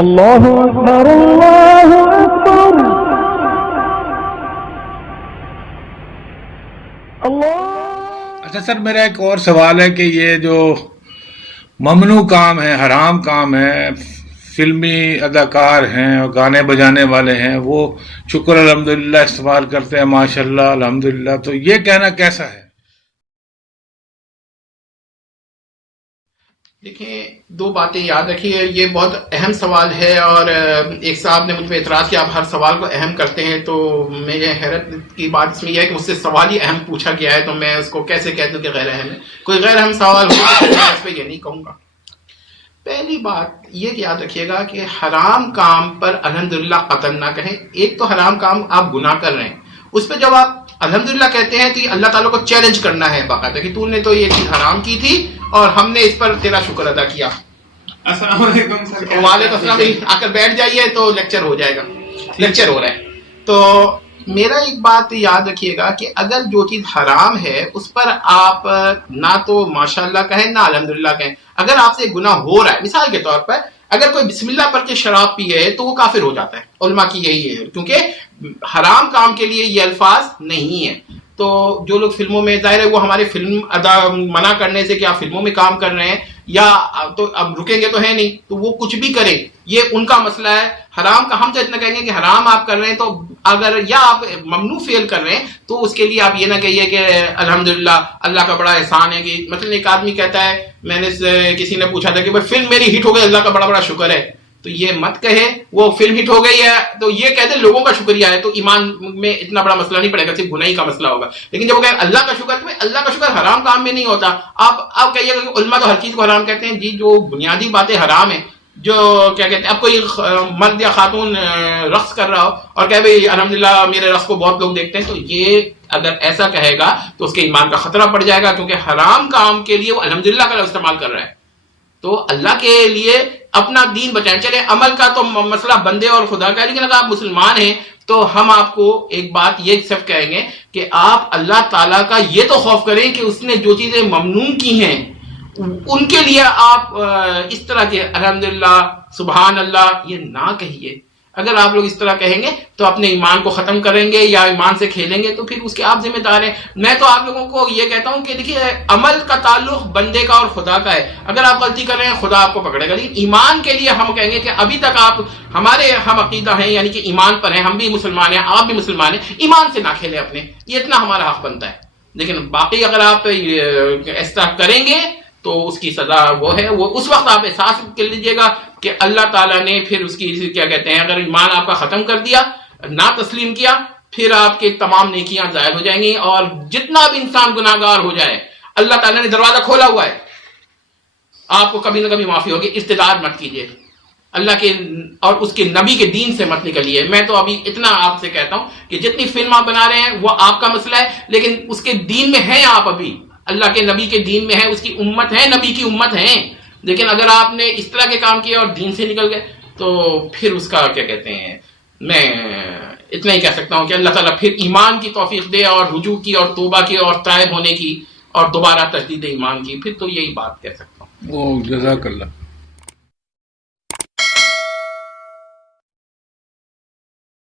اللہ اکبر اللہ اکبر اللہ۔ اچھا سر، میرا ایک اور سوال ہے کہ یہ جو ممنوع کام ہے، حرام کام ہے، فلمی اداکار ہیں اور گانے بجانے والے ہیں، وہ شکر الحمدللہ استعمال کرتے ہیں ماشاءاللہ الحمدللہ، تو یہ کہنا کیسا ہے؟ دیکھیں، دو باتیں یاد رکھیے، یہ بہت اہم سوال ہے، اور ایک صاحب نے مجھ پہ اعتراض کیا آپ ہر سوال کو اہم کرتے ہیں، تو میرے حیرت کی بات اس میں یہ ہے کہ مجھ سے سوال ہی اہم پوچھا گیا ہے، تو میں اس کو کیسے کہہ دوں کہ غیر اہم ہے؟ کوئی غیر اہم سوال ہو تو میں اس پہ یہ نہیں کہوں گا۔ پہلی بات یہ یاد رکھیے گا کہ حرام کام پر الحمدللہ قطعاً نہ کہیں۔ ایک تو حرام کام آپ گناہ کر رہے ہیں، اس پہ جب آپ الحمدللہ کہتے ہیں تو یہ اللہ تعالیٰ کو چیلنج کرنا ہے باقاعدہ کہ تو نے تو یہ چیز حرام کی تھی اور ہم نے اس پر تیرا شکر ادا کیا۔ السلام علیکم سر۔ وعلیکم السلام، آ کر بیٹھ جائیے تو لیکچر ہو جائے گا، لیکچر ہو رہا ہے۔ تو میرا ایک بات یاد رکھیے گا کہ اگر جو چیز حرام ہے اس پر آپ نہ تو ماشاءاللہ کہیں نہ الحمدللہ کہیں۔ اگر آپ سے گناہ ہو رہا ہے، مثال کے طور پر اگر کوئی بسم اللہ پڑھ کے شراب پیے تو وہ کافر ہو جاتا ہے، علماء کی یہی ہے، کیونکہ حرام کام کے لیے یہ الفاظ نہیں ہیں۔ تو جو لوگ فلموں میں، ظاہر ہے وہ ہمارے فلم منع کرنے سے کہ آپ فلموں میں کام کر رہے ہیں یا تو اب رکیں گے تو ہے نہیں، تو وہ کچھ بھی کریں، یہ ان کا مسئلہ ہے۔ حرام کا ہم تو اتنا کہیں گے کہ حرام آپ کر رہے ہیں، تو اگر یا آپ ممنوع فعل کر رہے ہیں تو اس کے لیے آپ یہ نہ کہیے کہ الحمدللہ اللہ کا بڑا احسان ہے کہ مثلا ایک آدمی کہتا ہے، میں نے کسی نے پوچھا تھا کہ بھائی فلم میری ہٹ ہو گئی، اللہ کا بڑا بڑا شکر ہے، تو یہ مت کہے وہ فلم ہٹ ہو گئی ہے تو یہ کہہ دے لوگوں کا شکریہ ہے، تو ایمان میں اتنا بڑا مسئلہ نہیں پڑے گا، صرف گناہی کا مسئلہ ہوگا۔ لیکن جب وہ کہے اللہ کا شکر، تو اللہ کا شکر حرام کام میں نہیں ہوتا۔ آپ کہیے گا کہ علماء تو ہر چیز کو حرام کہتے ہیں، جی جو بنیادی باتیں حرام ہیں، جو کیا کہتے ہیں، اب کوئی مرد یا خاتون رقص کر رہا ہو اور کہے بھائی الحمدللہ میرے رقص کو بہت لوگ دیکھتے ہیں، تو یہ اگر ایسا کہے گا تو اس کے ایمان کا خطرہ پڑ جائے گا، کیونکہ حرام کام کے لیے وہ الحمدللہ کا لفظ استعمال کر رہا ہے۔ تو اللہ کے لیے اپنا دین بچائیں۔ چلے عمل کا تو مسئلہ بندے اور خدا کا ہے، لیکن اگر آپ مسلمان ہیں تو ہم آپ کو ایک بات یہ صرف کہیں گے کہ آپ اللہ تعالیٰ کا یہ تو خوف کریں کہ اس نے جو چیزیں ممنوع کی ہیں ان کے لیے آپ اس طرح کے الحمدللہ سبحان اللہ یہ نہ کہیے۔ اگر آپ لوگ اس طرح کہیں گے تو اپنے ایمان کو ختم کریں گے یا ایمان سے کھیلیں گے، تو پھر اس کے آپ ذمہ دار ہیں۔ میں تو آپ لوگوں کو یہ کہتا ہوں کہ دیکھیے، عمل کا تعلق بندے کا اور خدا کا ہے، اگر آپ غلطی کر رہے ہیں خدا آپ کو پکڑے گا، لیکن ایمان کے لیے ہم کہیں گے کہ ابھی تک آپ ہمارے ہم عقیدہ ہیں، یعنی کہ ایمان پر ہیں، ہم بھی مسلمان ہیں، آپ بھی مسلمان ہیں، ایمان سے نہ کھیلیں اپنے، یہ اتنا ہمارا حق بنتا ہے۔ لیکن باقی اگر آپ اس طرح کریں گے تو اس کی سزا وہ ہے، وہ اس وقت آپ احساس کر لیجئے گا کہ اللہ تعالیٰ نے پھر اس کی کیا کہتے ہیں، اگر ایمان آپ کا ختم کر دیا، نہ تسلیم کیا، پھر آپ کے تمام نیکیاں ضائع ہو جائیں گی، اور جتنا بھی انسان گناہ گار ہو جائے اللہ تعالیٰ نے دروازہ کھولا ہوا ہے، آپ کو کبھی نہ کبھی معافی ہوگی۔ ارتداد مت کیجیے، اللہ کے اور اس کے نبی کے دین سے مت نکلیے۔ میں تو ابھی اتنا آپ سے کہتا ہوں کہ جتنی فلم آپ بنا رہے ہیں وہ آپ کا مسئلہ ہے، لیکن اس کے دین میں ہیں آپ، ابھی اللہ کے نبی کے دین میں ہے، اس کی امت ہے، نبی کی امت ہے۔ لیکن اگر آپ نے اس طرح کے کام کیے اور دین سے نکل گئے تو پھر اس کا کیا کہتے ہیں، میں اتنا ہی کہہ سکتا ہوں کہ اللہ تعالیٰ پھر ایمان کی توفیق دے، اور رجوع کی اور توبہ کی اور تائب ہونے کی اور دوبارہ تجدید ایمان کی، پھر تو یہی بات کہہ سکتا ہوں۔ جزاک اللہ۔